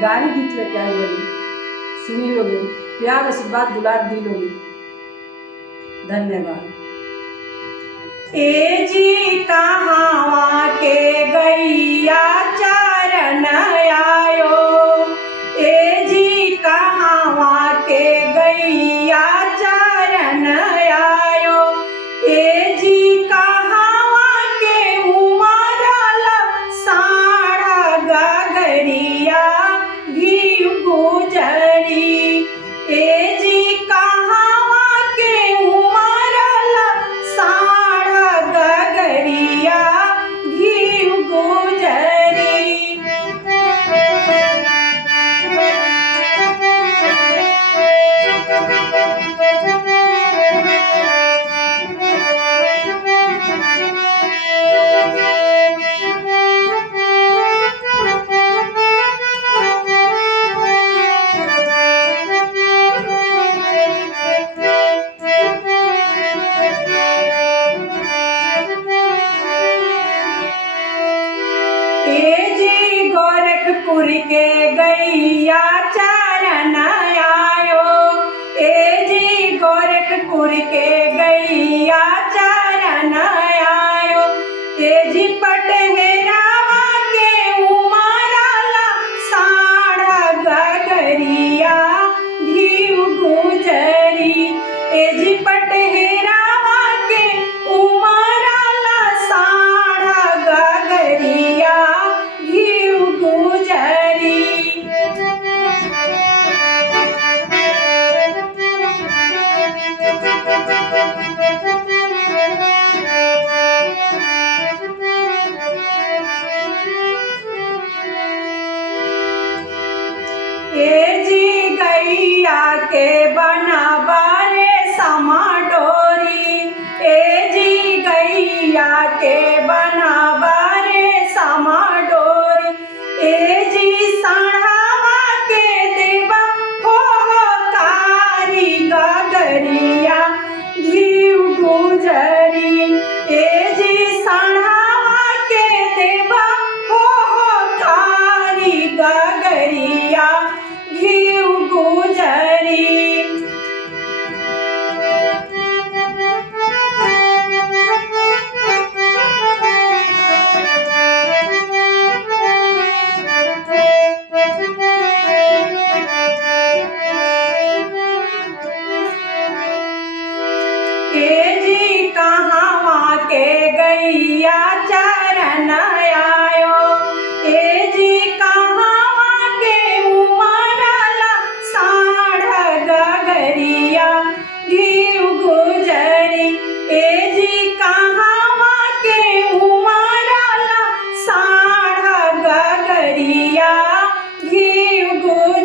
गाड़ी गीत लेके आई लोगी, सुनी लोगी, प्यार आशीर्वाद दुलार दी लोगी। धन्यवाद। ए जी कहाँ के गैया चरण आयो, ए जी कहाँ के गैया चरण आयो, ए जी कहाँ के उमरल साढ़ा गगरिया घी गुजरी, ए जी कहाँ के उमरल साढ़ा गगरिया घी गुजरी। ए जी गोरखपुर के गैया चरण आयो, ए जी गोरखपुर के गैया चरण आयो, ए जी पटहेरावा के उमरल साढ़ा गगरिया घी गुजरी, ए जी पटहेरावा के उमरल साढ़ा गगरिया घी गुजरी। ए जी गैया के बनवारे समा डोरी, ए जी गैया के बनवारे समा डोरी, ए जी सढ़ावा के देवा हो कारी गगरिया घी गुजरी, ए जी सढ़ावा के देवा हो कारी गगरिया घी गुजरी। ए जी कहाँ के गैया चरण आयो, ए जी कहाँ के उमरल साढ़ा गगरिया घी गुजरी, ए जी कहाँ के उमरल साढ़ा गगरिया घी गुजरी।